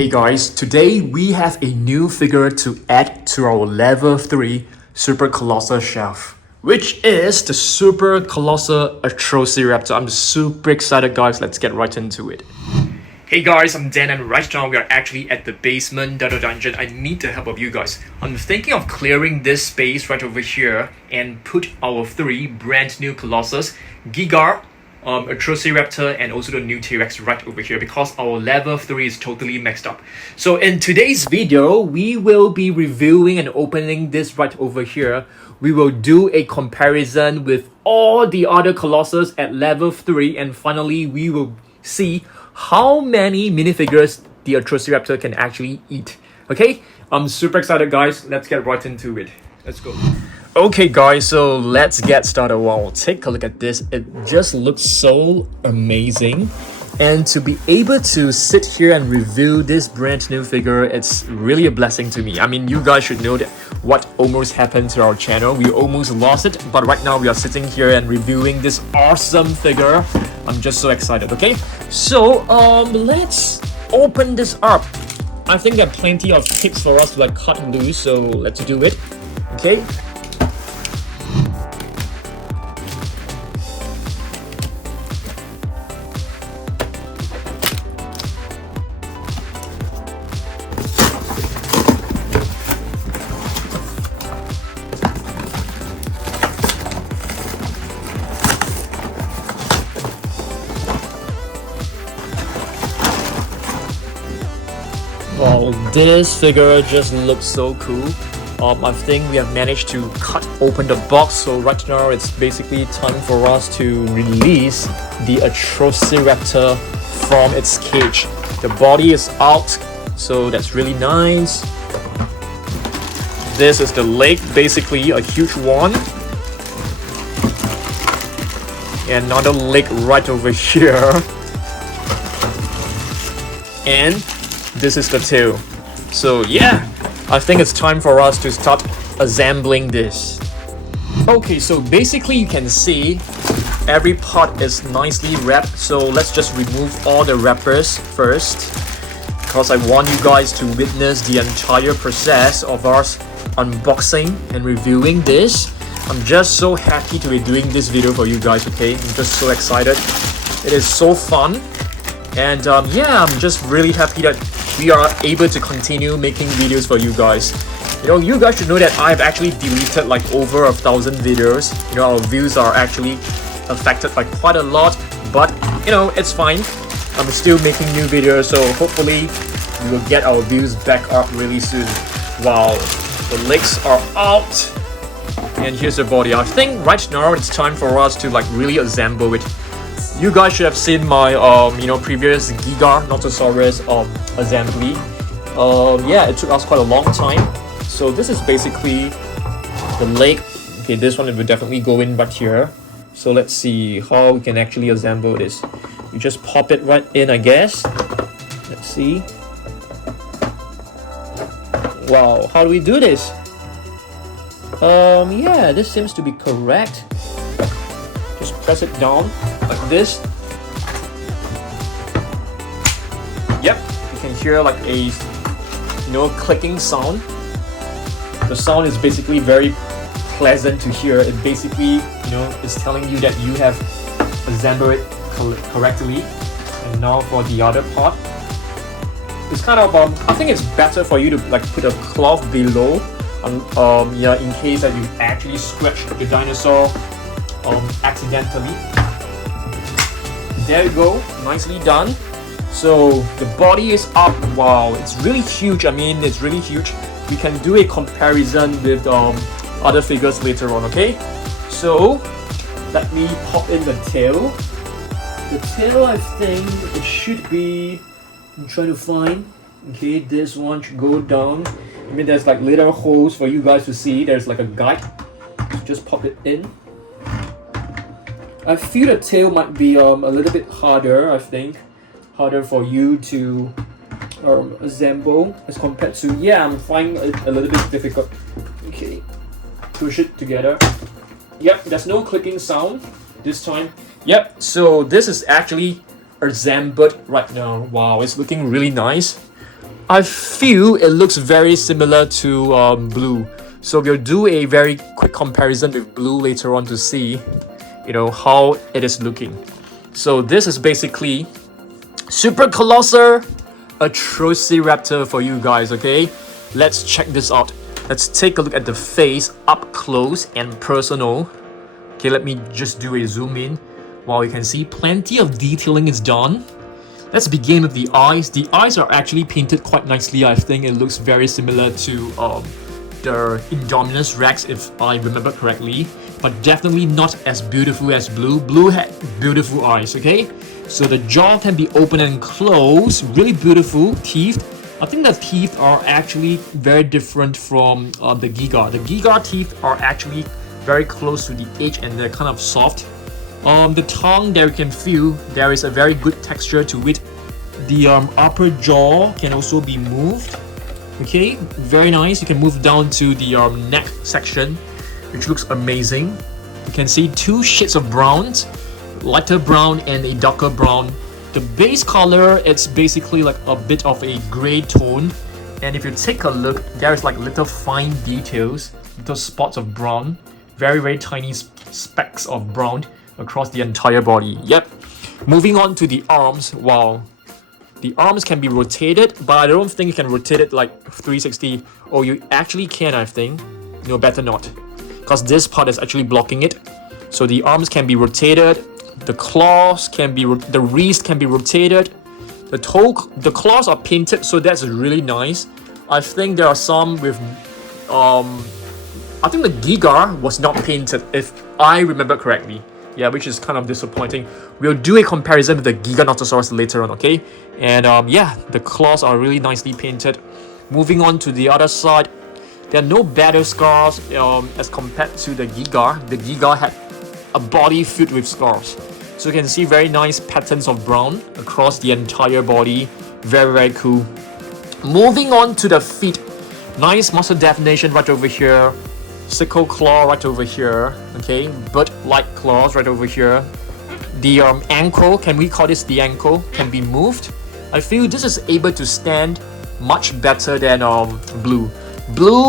Hey guys, today we have a new figure to add to our level 3 Super Colossal shelf, which is the Super Colossal Atrociraptor. I'm super excited guys, let's get right into it. Hey guys, I'm Dan and right now we are actually at the basement Dino dungeon. I need the help of you guys. I'm thinking of clearing this space right over here and put our 3 brand new Colossus, Giga, Atrociraptor and also the new T-Rex right over here because our level 3 is totally maxed up. So in today's video, we will be reviewing and opening this right over here. We will do a comparison with all the other Colossus at level 3 and finally we will see how many minifigures the Atrociraptor can actually eat. Okay, I'm super excited guys, let's get right into it. Let's go. Okay guys, so let's get started. Wow, take a look at this. It just looks so amazing. And to be able to sit here and review this brand new figure, it's really a blessing to me. I mean, you guys should know that what almost happened to our channel. We almost lost it, but right now we are sitting here and reviewing this awesome figure. I'm just so excited, okay? So, let's open this up. I think there are plenty of tips for us to like cut loose, so let's do it, okay? Wow, this figure just looks so cool. I think we have managed to cut open the box, so right now it's basically time for us to release the Atrociraptor from its cage. The body is out, so that's really nice. This is the leg, basically a huge one. And another leg right over here. And this is the tail. So yeah, I think it's time for us to start assembling this. Okay, so basically you can see every part is nicely wrapped. So let's just remove all the wrappers first, because I want you guys to witness the entire process of us unboxing and reviewing this. I'm just so happy to be doing this video for you guys, okay? I'm just so excited. It is so fun. And yeah, I'm just really happy that we are able to continue making videos for you guys. You know, you guys should know that I've actually deleted like over 1,000 videos. You know, our views are actually affected by quite a lot, but you know, it's fine. I'm still making new videos, so hopefully we will get our views back up really soon. Wow, the legs are out. And here's the body. I think right now it's time for us to like really assemble it. You guys should have seen my previous Gianotosaurus assembly. Yeah, it took us quite a long time. So this is basically the leg. Okay, this one will definitely go in right here. So let's see how we can actually assemble this. You just pop it right in, I guess. Let's see. Wow, how do we do this? Yeah, this seems to be correct. Just press it down like this. Yep, you can hear like a clicking sound. The sound is basically very pleasant to hear. It basically is telling you that you have assembled it correctly. And now for the other part, it's kind of I think it's better for you to like put a cloth below in case that you actually scratch the dinosaur accidentally. There you go, nicely done. So the body is up. Wow, it's really huge. I mean, it's really huge. We can do a comparison with other figures later on, okay? So let me pop in the tail. The tail, I think it should be, I'm trying to find. Okay, this one should go down. I mean, there's like little holes for you guys to see. There's like a guide. Just pop it in. I feel the tail might be a little bit harder, I think. Harder for you to assemble as compared to, yeah, I'm finding it a little bit difficult. Okay, push it together. Yep, there's no clicking sound this time. Yep, so this is actually assembled right now. Wow, it's looking really nice. I feel it looks very similar to blue. So we'll do a very quick comparison with blue later on to see, you know, how it is looking. So this is basically Super Colossal Atrociraptor for you guys, okay? Let's check this out. Let's take a look at the face up close and personal. Okay, let me just do a zoom in. Wow, you can see plenty of detailing is done. Let's begin with the eyes. The eyes are actually painted quite nicely. I think it looks very similar to the Indominus Rex, if I remember correctly, but definitely not as beautiful as blue. Blue had beautiful eyes, okay? So the jaw can be open and closed, really beautiful teeth. I think the teeth are actually very different from the Giga. The Giga teeth are actually very close to the edge and they're kind of soft. The tongue, there you can feel there is a very good texture to it. The upper jaw can also be moved. Okay, very nice. You can move down to the neck section, which looks amazing. You can see two shades of browns, lighter brown and a darker brown. The base color, it's basically like a bit of a gray tone. And if you take a look, there's like little fine details, little spots of brown, very tiny specks of brown across the entire body. Yep. Moving on to the arms. Wow. The arms can be rotated, but I don't think you can rotate it like 360. Oh, you actually can, I think. No, better not. Because this part is actually blocking it. So the arms can be rotated. The claws can be, the wrist can be rotated. The claws are painted, so that's really nice. I think there are some with, I think the Giga was not painted, if I remember correctly. Yeah, which is kind of disappointing. We'll do a comparison with the Gianotosaurus later on, okay? And yeah, the claws are really nicely painted. Moving on to the other side, there are no battle scars as compared to the Giga. The Giga had a body filled with scars. So you can see very nice patterns of brown across the entire body. Very cool. Moving on to the feet. Nice muscle definition right over here. Sickle claw right over here, okay, bird-like claws right over here. The ankle, can we call this the ankle, can be moved. I feel this is able to stand much better than blue.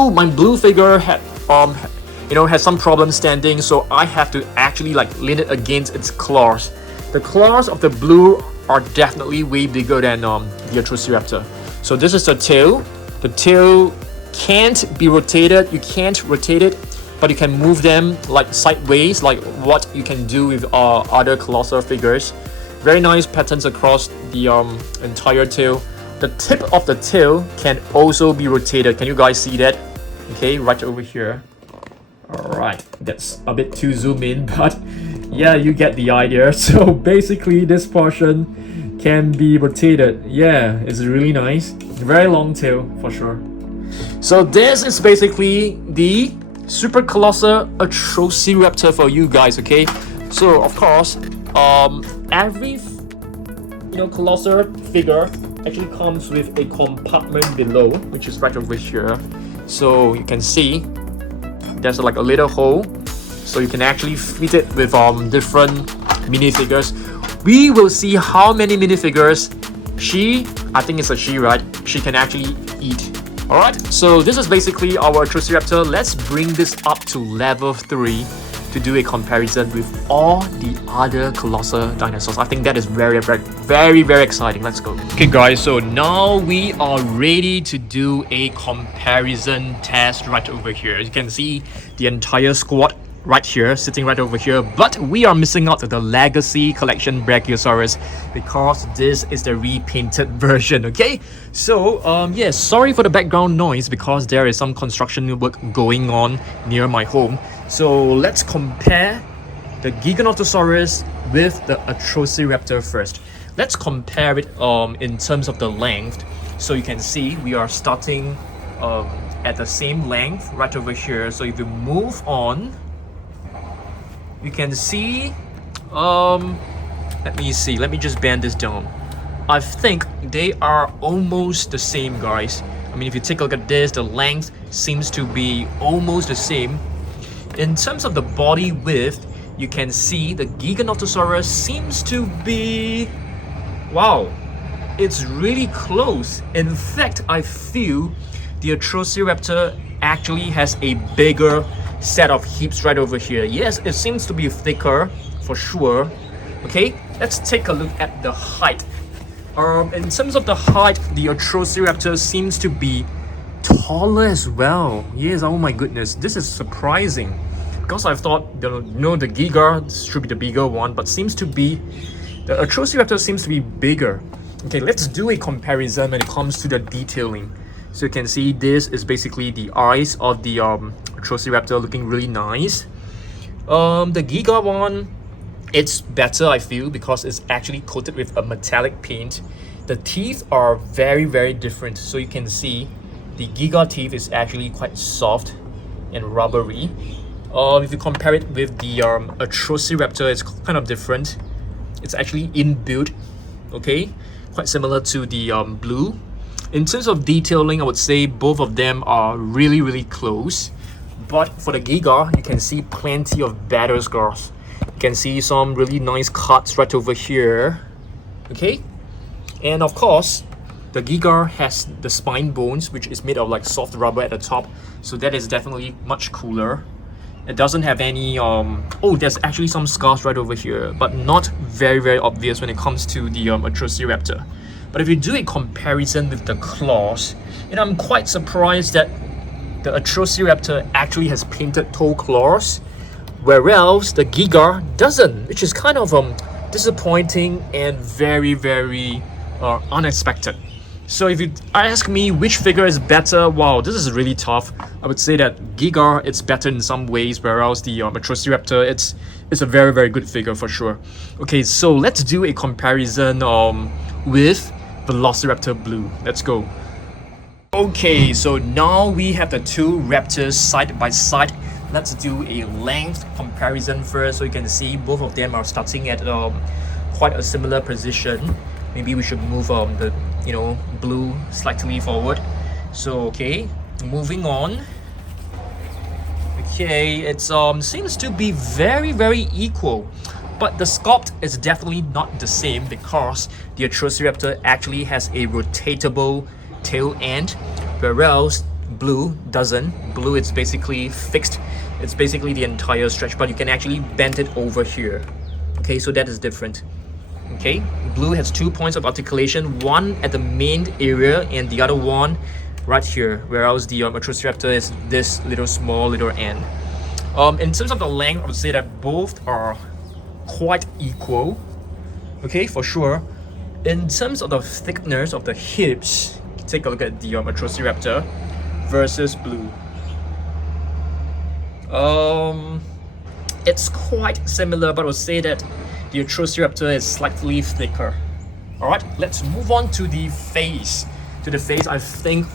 My blue figure had has some problem standing, so I have to actually like lean it against its claws. The claws of the blue are definitely way bigger than the Atrociraptor. So this is the tail. The tail can't be rotated, you can't rotate it, but you can move them like sideways, like what you can do with other colossal figures. Very nice patterns across the entire tail. The tip of the tail can also be rotated. Can you guys see that? Okay, right over here. Alright, that's a bit too zoom in, but yeah, you get the idea. So basically this portion can be rotated. Yeah, it's really nice. Very long tail for sure. So this is basically the Super Colossal Atrociraptor for you guys, okay? So of course, every colossal figure actually comes with a compartment below, which is right over here. So you can see there's like a little hole, so you can actually fit it with different minifigures. We will see how many minifigures I think it's a she, right? She can actually eat. Alright, so this is basically our Atrociraptor. Let's bring this up to level 3 to do a comparison with all the other colossal dinosaurs. I think that is very exciting. Let's go. Okay guys, so now we are ready to do a comparison test right over here. As you can see, the entire squad right here, sitting right over here, but we are missing out the Legacy Collection Brachiosaurus because this is the repainted version, okay? So, yeah, sorry for the background noise because there is some construction work going on near my home. So, let's compare the Gianotosaurus with the Atrociraptor first. Let's compare it in terms of the length. So, you can see we are starting at the same length right over here. So, if you move on, you can see, let me just bend this down. I think they are almost the same, guys. I mean, if you take a look at this, the length seems to be almost the same. In terms of the body width, you can see the Gianotosaurus seems to be, wow, it's really close. In fact, I feel the Atrociraptor actually has a bigger set of hips right over here. Yes, it seems to be thicker for sure. Okay, let's take a look at the height. In terms of the height, the Atrociraptor seems to be taller as well. Yes, oh my goodness, this is surprising. Because I thought, the Giga should be the bigger one, but seems to be, the Atrociraptor seems to be bigger. Okay, let's do a comparison when it comes to the detailing. So you can see this is basically the eyes of the Atrociraptor looking really nice. The Giga one, it's better I feel because it's actually coated with a metallic paint. The teeth are very, very different. So you can see the Giga teeth is actually quite soft and rubbery. If you compare it with the Atrociraptor, it's kind of different. It's actually inbuilt, okay? Quite similar to the blue. In terms of detailing, I would say both of them are really, really close. But for the Giga, you can see plenty of battle scars. You can see some really nice cuts right over here, okay? And of course, the Giga has the spine bones, which is made of like soft rubber at the top. So that is definitely much cooler. It doesn't have any, oh, there's actually some scars right over here, but not very, very obvious when it comes to the Atrociraptor. But if you do a comparison with the claws, and I'm quite surprised that the Atrociraptor actually has painted toe claws, whereas the Giga doesn't, which is kind of disappointing and very, very unexpected. So if you ask me which figure is better, wow, this is really tough. I would say that Giga, it's better in some ways, whereas the Atrociraptor, it's a very, very good figure for sure. Okay, so let's do a comparison with Velociraptor Blue. Let's go. Okay, so now we have the two raptors side by side. Let's do a length comparison first, so you can see both of them are starting at quite a similar position. Maybe we should move the blue slightly forward. So okay, moving on. Okay, it seems to be very, very equal, but the sculpt is definitely not the same because the Atrociraptor actually has a rotatable tail end, whereas Blue doesn't. Blue is basically fixed. It's basically the entire stretch, but you can actually bend it over here. Okay, so that is different. Okay, Blue has 2 points of articulation, one at the main area and the other one right here, whereas the Atrociraptor is this small little end. In terms of the length, I would say that both are quite equal. Okay, for sure. In terms of the thickness of the hips, take a look at the Atrociraptor versus Blue. It's quite similar, but I would say that the Atrociraptor is slightly thicker. Alright, let's move on to the face. I think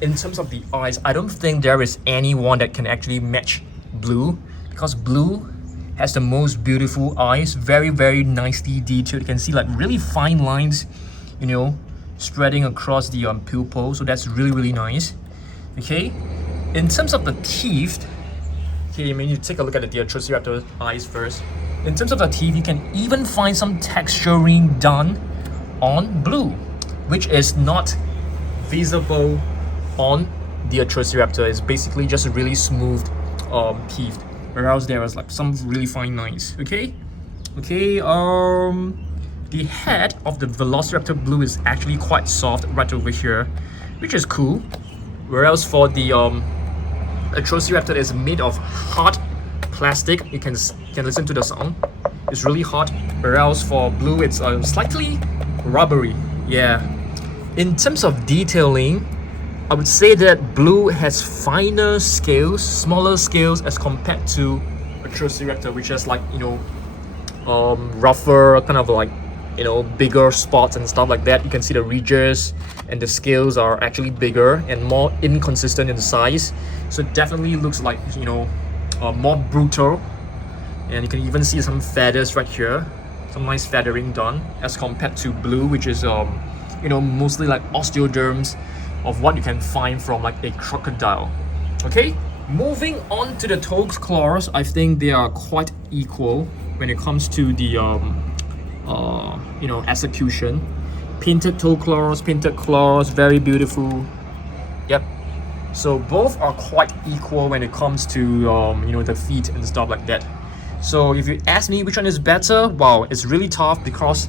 in terms of the eyes, I don't think there is anyone that can actually match Blue, because Blue has the most beautiful eyes, very, very nicely detailed. You can see like really fine lines, spreading across the pupil, so that's really, really nice. Okay, in terms of the teeth, okay, you take a look at the Atrociraptor eyes first. In terms of the teeth, you can even find some texturing done on Blue, which is not visible on the Atrociraptor. It's basically just a really smooth teeth, whereas there is like some really fine lines. Okay, the head of the Velociraptor Blue is actually quite soft right over here, which is cool. Whereas for the Atrociraptor is made of hard plastic. You can listen to the sound. It's really hard. Whereas for Blue, it's slightly rubbery. Yeah. In terms of detailing, I would say that Blue has finer scales, smaller scales as compared to Atrociraptor, which has like rougher, kind of like bigger spots and stuff like that. You can see the ridges and the scales are actually bigger and more inconsistent in size. So it definitely looks like more brutal, and you can even see some feathers right here, some nice feathering done as compared to Blue, which is mostly like osteoderms of what you can find from like a crocodile. Okay, moving on to the toe claws, I think they are quite equal when it comes to the execution. painted toe claws, painted claws, very beautiful. Yep. So both are quite equal when it comes to you know, the feet and stuff like that. So if you ask me which one is better, wow, it's really tough because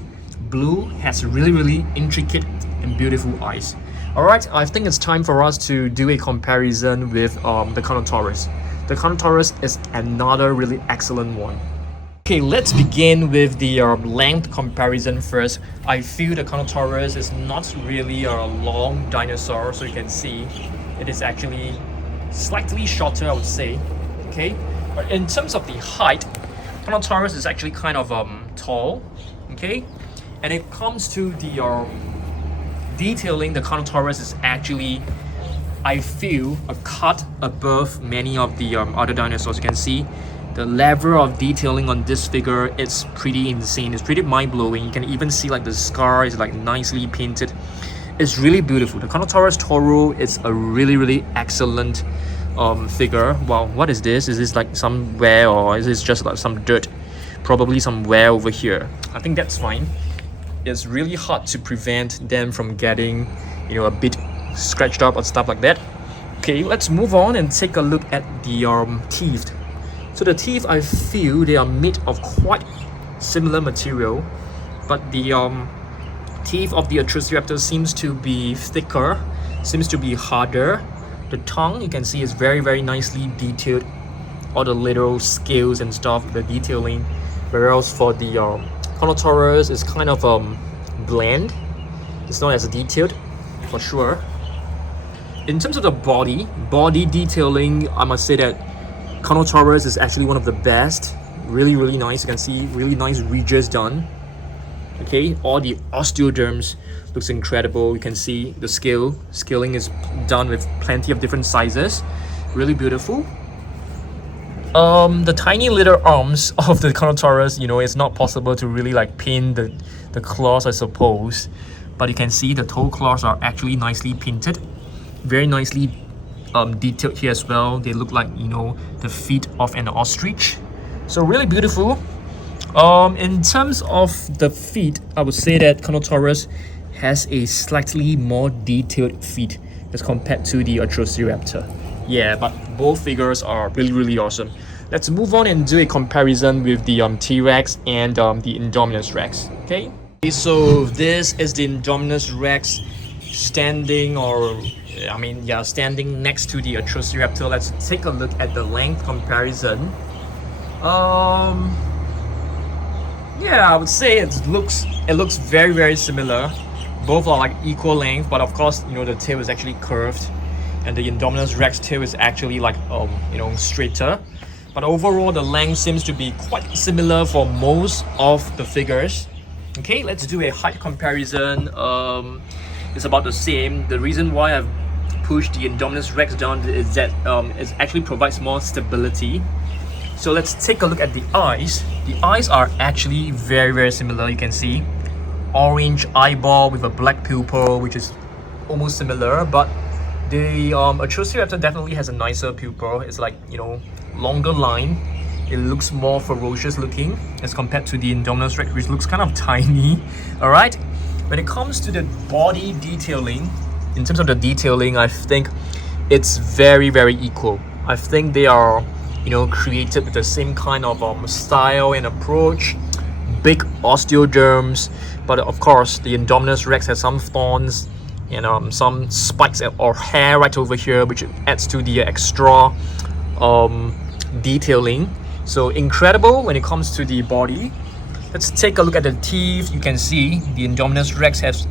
blue has really intricate and beautiful eyes. Alright, I think it's time for us to do a comparison with the Carnotaurus. The Carnotaurus is another really excellent one. Okay, let's begin with the length comparison first. I feel the Carnotaurus is not really a long dinosaur, so you can see it is actually slightly shorter, I would say. Okay, but in terms of the height, Carnotaurus is actually kind of tall. Okay, and it comes to the detailing, the Carnotaurus is actually, I feel, a cut above many of the other dinosaurs. You can see the level of detailing on this figure, it's pretty insane. It's pretty mind-blowing. You can even see like the scar is like nicely painted. It's really beautiful. The Carnotaurus Toro is a really excellent figure. Wow, what is this? Is this like some wear, or is this just like some dirt? Probably some wear over here. I think that's fine. It's really hard to prevent them from getting, you know, a bit scratched up or stuff like that. Okay, let's move on and take a look at the teeth. So the teeth, I feel they are made of quite similar material, but the teeth of the Atrociraptor seems to be thicker, seems to be harder. The tongue, you can see, is very nicely detailed. All the little scales and stuff, the detailing. Whereas for the Carnotaurus is kind of bland. It's not as detailed, for sure. In terms of the body detailing, I must say that Carnotaurus is actually one of the best. Really nice. You can see really nice ridges done. Okay, all the osteoderms looks incredible. You can see the scaling is done with plenty of different sizes. Really beautiful. The tiny little arms of the Carnotaurus, you know, it's not possible to really like pin the claws, I suppose. But you can see the toe claws are actually nicely painted. Very nicely detailed here as well. They look like, you know, the feet of an ostrich. So really beautiful. In terms of the feet, I would say that Carnotaurus has a slightly more detailed feet as compared to the Atrociraptor. Yeah, but both figures are really awesome. Let's move on and do a comparison with the T-Rex and the Indominus Rex. Okay, so this is the Indominus Rex standing next to the Atrociraptor. Let's take a look at the length comparison. Yeah, I would say it looks very similar. Both are like equal length, but of course, you know, the tail is actually curved, and the Indominus Rex tail is actually like you know, straighter. But overall, the length seems to be quite similar for most of the figures. Okay, let's do a height comparison. It's about the same. The reason why I've pushed the Indominus Rex down is that it actually provides more stability. So let's take a look at the eyes. The eyes are actually very similar. You can see orange eyeball with a black pupil, which is almost similar, but the Atrociraptor definitely has a nicer pupil. It's like, you know, longer line. It looks more ferocious looking as compared to the Indominus Rex, which looks kind of tiny. Alright, when it comes to the body detailing, in terms of the detailing, I think it's very equal. I think they are, you know, created with the same kind of style and approach. Big osteoderms, but of course the Indominus Rex has some thorns and some spikes or hair right over here, which adds to the extra detailing. So incredible when it comes to the body. Let's take a look at the teeth. You can see the Indominus Rex has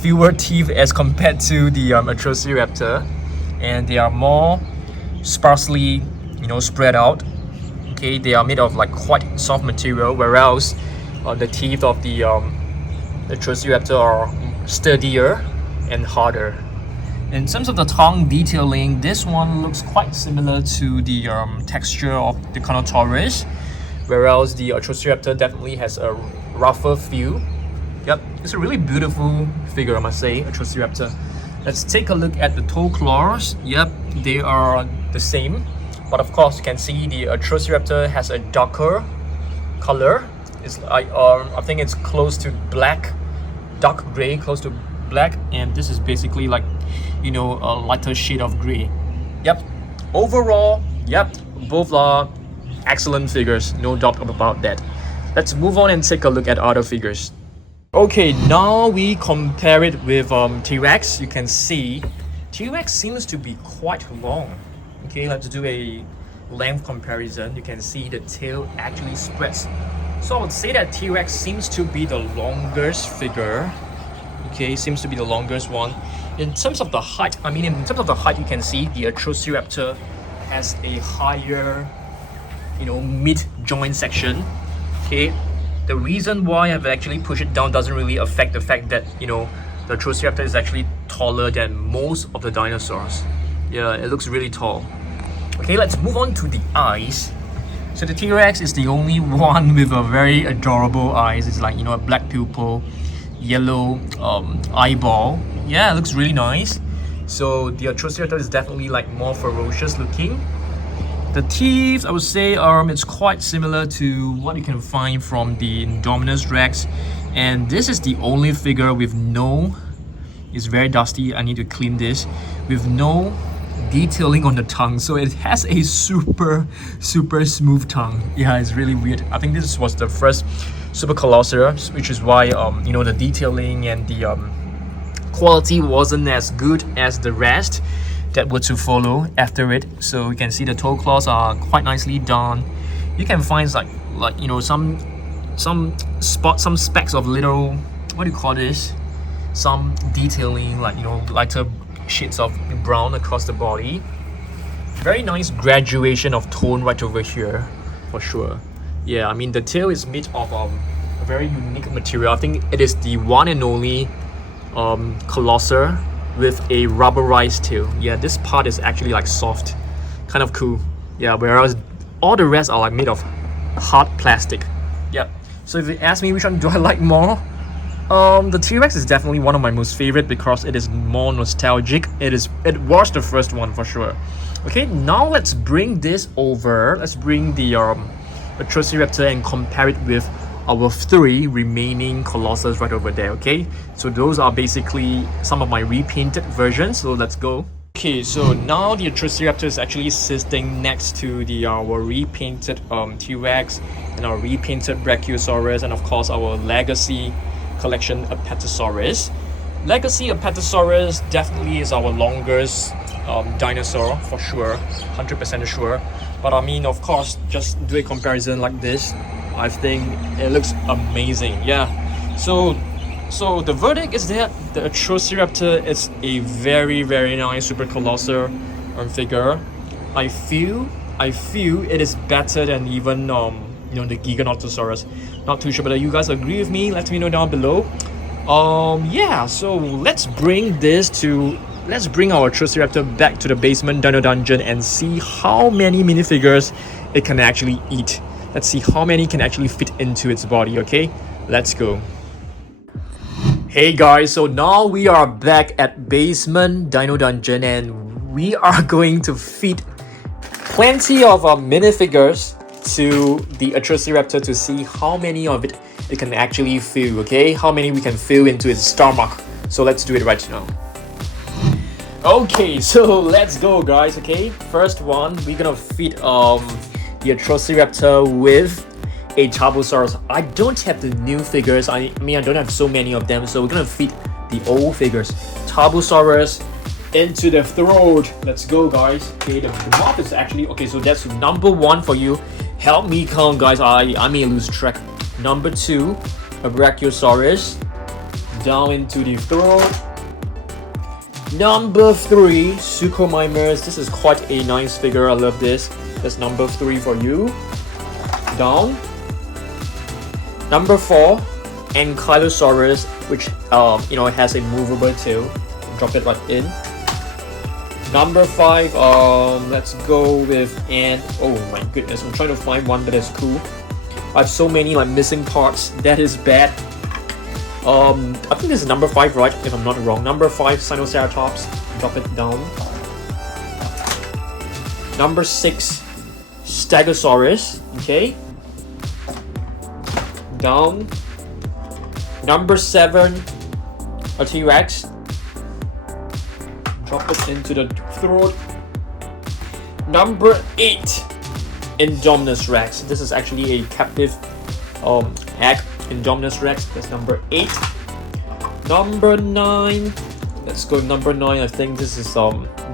fewer teeth as compared to the Atrociraptor, and they are more sparsely, you know, spread out. Okay, they are made of like quite soft material, whereas the teeth of the Atrociraptor are sturdier and harder. In terms of the tongue detailing, this one looks quite similar to the texture of the Carnotaurus, whereas the Atrociraptor definitely has a rougher feel. Yep, it's a really beautiful figure, I must say, Atrociraptor. Let's take a look at the toe claws. Yep, they are the same, but of course you can see the Atrociraptor has a darker color It's like I think it's close to black, dark gray, close to black, and this is basically like, you know, a lighter shade of gray. Yep. Overall, yep, both are excellent figures, no doubt about that. Let's move on and take a look at other figures. Okay, now we compare it with T-Rex. You can see T-Rex seems to be quite long. Okay, let's do a length comparison. You can see the tail actually spreads. So I would say that T-Rex seems to be the longest figure. Okay, seems to be the longest one. In terms of the height, you can see the Atrociraptor has a higher, you know, mid-joint section. Okay, the reason why I've actually pushed it down doesn't really affect the fact that, you know, the Atrociraptor is actually taller than most of the dinosaurs. Yeah, it looks really tall. Okay, let's move on to the eyes. So the T-Rex is the only one with a very adorable eyes. It's like, you know, a black pupil, yellow eyeball. Yeah, it looks really nice. So the Atrociraptor is definitely like more ferocious looking. The teeth, I would say, it's quite similar to what you can find from the Indominus Rex. And this is the only figure with no, it's very dusty, I need to clean this, with no detailing on the tongue. So it has a super smooth tongue. Yeah, it's really weird. I think this was the first Super Colossal, which is why you know, the detailing and the quality wasn't as good as the rest that were to follow after it. So you can see the toe claws are quite nicely done. You can find like you know, some spots, some specks of little, what do you call this, some detailing, like, you know, lighter shades of brown across the body. Very nice graduation of tone right over here for sure. Yeah, I mean, the tail is made of a very unique material. I think it is the one and only Colossal with a rubberized tail. Yeah, this part is actually like soft, kind of cool. Yeah, whereas all the rest are like made of hard plastic. Yeah, so if you ask me which one do I like more, the T-Rex is definitely one of my most favorite because it is more nostalgic. It was the first one for sure. Okay, now let's bring this over. Let's bring the Atrociraptor and compare it with our 3 remaining Colossals right over there. Okay, so those are basically some of my repainted versions. So let's go. Okay, so now the Atrociraptor is actually sitting next to our repainted T-Rex and our repainted Brachiosaurus, and of course our legacy collection Apatosaurus. Legacy Apatosaurus definitely is our longest dinosaur for sure, 100% sure. But I mean, of course, just do a comparison like this, I think it looks amazing. Yeah, so the verdict is that the Atrociraptor is a very nice super colossal figure. I feel it is better than even you know, the Gianotosaurus. Not too sure, but you guys agree with me? Let me know down below. Yeah, so let's bring our Atrociraptor back to the basement Dino Dungeon and see how many minifigures it can actually eat. Let's see how many can actually fit into its body, okay? Let's go. Hey guys, so now we are back at basement Dino Dungeon and we are going to feed plenty of minifigures to the Atrociraptor to see how many of it can actually fill, okay? How many we can fill into its stomach. So let's do it right now. Okay, so let's go guys, okay? First one, we're gonna feed the Atrociraptor with a Tarbosaurus. I don't have the new figures. I mean, I don't have so many of them, so we're gonna feed the old figures. Tarbosaurus into the throat. Let's go guys. Okay, the mouth is actually okay, so that's number 1 for you. Help me count guys, I may lose track. Number 2, a Brachiosaurus down into the throat. Number 3, Suchomimus. This is quite a nice figure, I love this. That's number 3 for you. Down. Number 4, Ankylosaurus, which you know, it has a movable tail. Drop it right in. Number 5, let's go with oh my goodness, I'm trying to find one that is cool. I have so many like missing parts. That is bad. I think this is number 5, right? If I'm not wrong. Number 5, Sinoceratops. Drop it down. Number 6, Stegosaurus. Okay. Down. Number 7, a T-Rex. Drop it into the throat. Number 8, Indominus Rex. This is actually a captive egg. Indominus Rex. That's number 8. Number 9. Let's go number 9. I think this is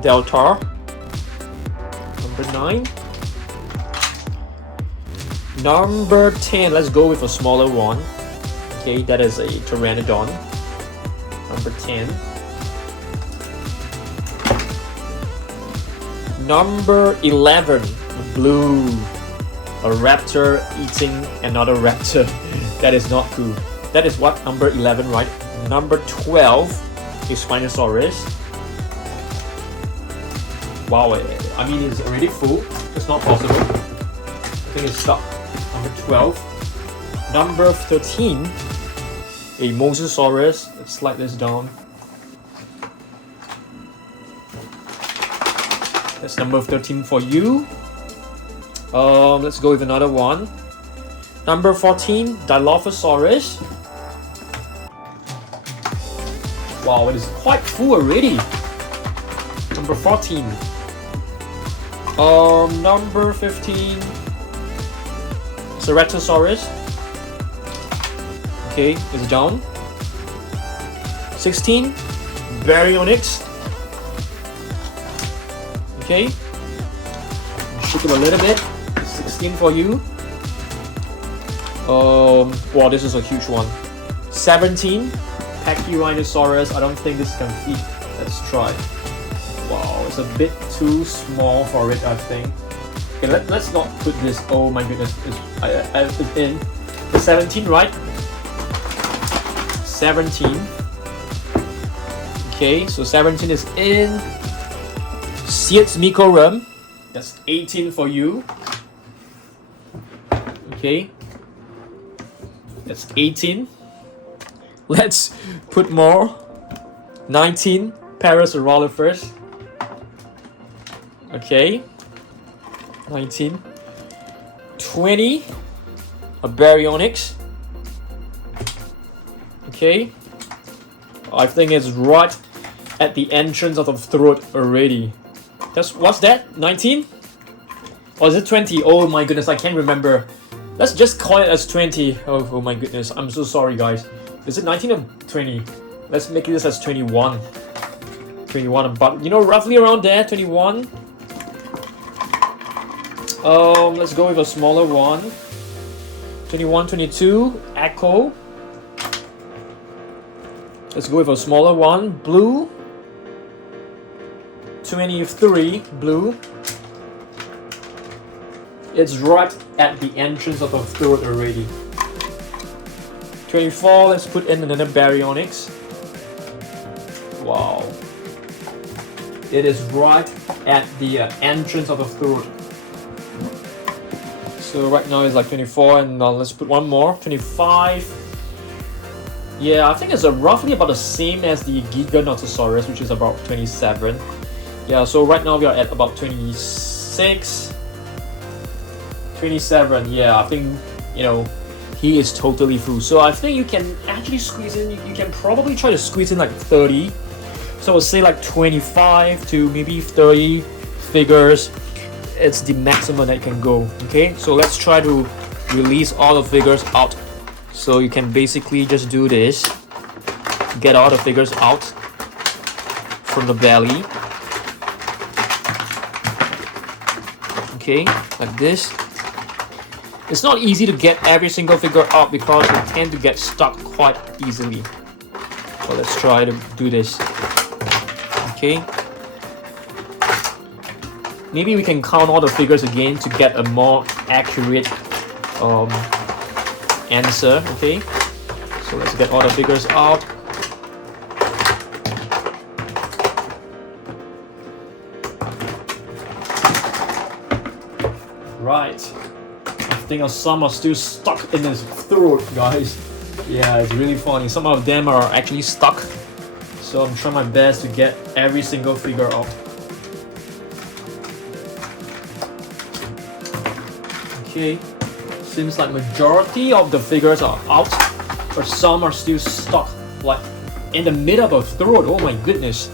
Delta. Number 9. Number 10. Let's go with a smaller one. Okay, that is a Pteranodon. Number 10. Number 11, blue. A raptor eating another raptor. That is not cool. That is what? Number 11, right? Number 12 is Spinosaurus. Wow, I mean it's already full. It's not possible. I think it's stuck. Number 12. Number 13, a Mosasaurus. Let's slide this down. That's number 13 for you. Let's go with another one. Number 14, Dilophosaurus. Wow, it is quite full already. Number 14. Number 15, Ceratosaurus. Okay, it's down. 16, Baryonyx. Okay, shook it a little bit. 16 for you. Wow, this is a huge one. 17, Pachyrhinosaurus. I don't think this can fit. Let's try. Wow, it's a bit too small for it, I think. Okay, let's not put this. Oh my goodness, it's in. 17, right? 17. Okay, so 17 is in. Sietsmikorum. That's 18 for you. Okay. That's 18. Let's put more. 19, Parasaurolophus. Okay. 19. 20, a Baryonyx. Okay. I think it's right at the entrance of the throat already. What's that? 19? Or is it 20? Oh my goodness, I can't remember. Let's just call it as 20. Oh my goodness, I'm so sorry guys. Is it 19 or 20? Let's make this as 21. 21, but you know, roughly around there, 21. Let's go with a smaller one. 21, 22, Echo. Let's go with a smaller one, blue. 23, blue. It's right at the entrance of the throat already. 24, let's put in another Baryonyx. Wow. It is right at the entrance of the throat. So right now it's like 24, and let's put one more, 25. Yeah, I think it's roughly about the same as the Gianotosaurus, which is about 27. Yeah, so right now we are at about 26, 27. Yeah, I think, you know, he is totally full. So I think you can actually squeeze in, you can probably try to squeeze in like 30. So we'll say like 25 to maybe 30 figures. It's the maximum that you can go. Okay, so let's try to release all the figures out. So you can basically just do this. Get all the figures out from the belly. Okay, like this. It's not easy to get every single figure out because they tend to get stuck quite easily. So let's try to do this. Okay. Maybe we can count all the figures again to get a more accurate answer. Okay. So let's get all the figures out. Right. I think some are still stuck in his throat, guys. Yeah, it's really funny. Some of them are actually stuck. So I'm trying my best to get every single figure out. Okay. seems like majority of the figures are out, but some are still stuck like in the middle of a throat. Oh my goodness.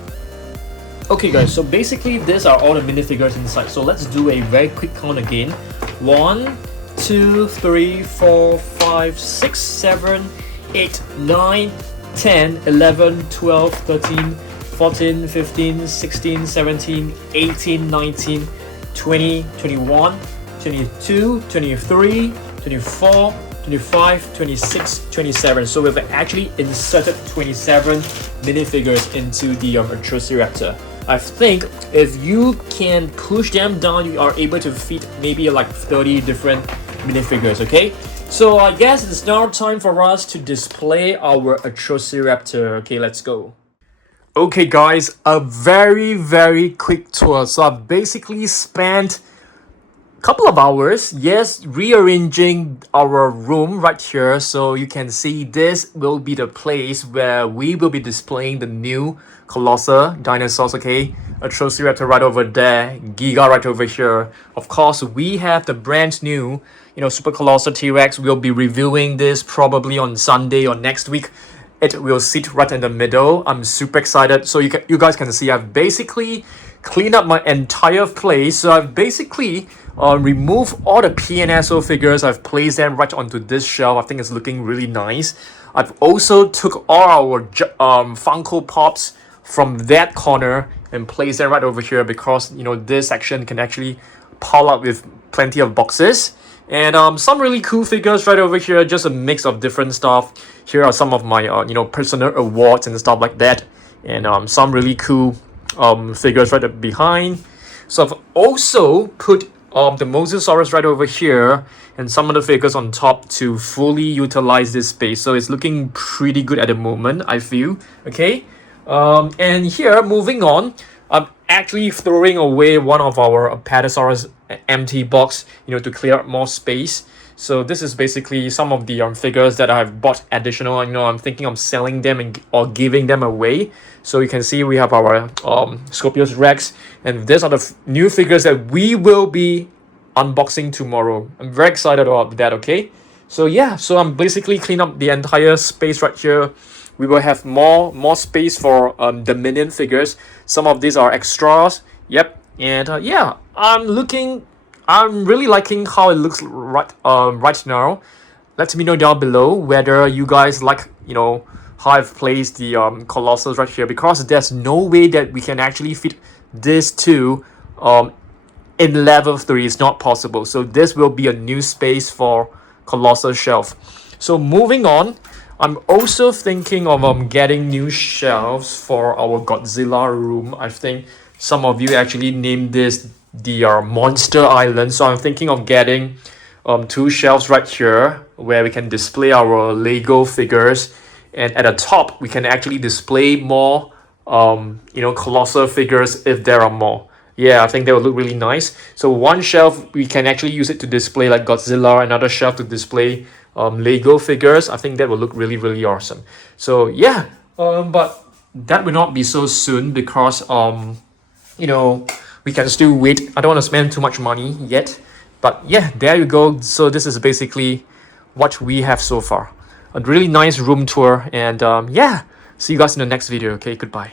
Okay guys, so basically these are all the minifigures inside. So let's do a very quick count again. 1, 2, 3, 4, 5, 6, 7, 8, 9, 10, 11, 12, 13, 14, 15, 16, 17, 18, 19, 20, 21, 22, 23, 24, 25, 26, 27. So we've actually inserted 27 minifigures into the Atrociraptor. I think if you can push them down, you are able to fit maybe like 30 different minifigures, okay? So I guess it's now time for us to display our Atrociraptor. Okay, let's go. Okay guys, a very quick tour. So I've basically spent couple of hours, yes, rearranging our room right here. So you can see this will be the place where we will be displaying the new Colossal dinosaurs, okay? Atrociraptor right over there, Giga right over here. Of course, we have the brand new, Super Colossal T-Rex. We'll be reviewing this probably on Sunday or next week. It will sit right in the middle. I'm super excited. So you guys can see I've basically cleaned up my entire place. So I've basically removed all the PNSO figures. I've placed them right onto this shelf. I think it's looking really nice. I've also took all our Funko Pops from that corner and placed them right over here because this section can actually pile up with plenty of boxes. And some really cool figures right over here, just a mix of different stuff. Here are some of my personal awards and stuff like that, and some really cool figures right up behind. So I've also put the Mosasaurus right over here and some of the figures on top to fully utilize this space. So it's looking pretty good at the moment, I feel. Okay, and here, moving on, I'm actually throwing away one of our Apatosaurus empty box, to clear up more space. So this is basically some of the figures that I've bought additional. I'm thinking of selling them or giving them away. So you can see we have our Scorpius Rex, and these are the new figures that we will be unboxing tomorrow. I'm very excited about that. Okay, so yeah, so I'm basically clean up the entire space right here. We will have more space for the minion figures. Some of these are extras. Yep, and yeah, I'm really liking how it looks right now. Let me know down below whether you guys like how I've placed the Colossals right here, because there's no way that we can actually fit this two in level 3. It's not possible. So this will be a new space for Colossal shelf. So moving on, I'm also thinking of getting new shelves for our Godzilla room. I think some of you actually named this the Monster Island. So I'm thinking of getting 2 shelves right here where we can display our Lego figures, and at the top we can actually display more Colossal figures if there are more. Yeah, I think they will look really nice. So one shelf we can actually use it to display like Godzilla, another shelf to display Lego figures. I think that will look really awesome. So yeah, but that will not be so soon because we can still wait. I don't want to spend too much money yet, but yeah, there you go. So this is basically what we have so far. A really nice room tour, and yeah, see you guys in the next video. Okay, goodbye.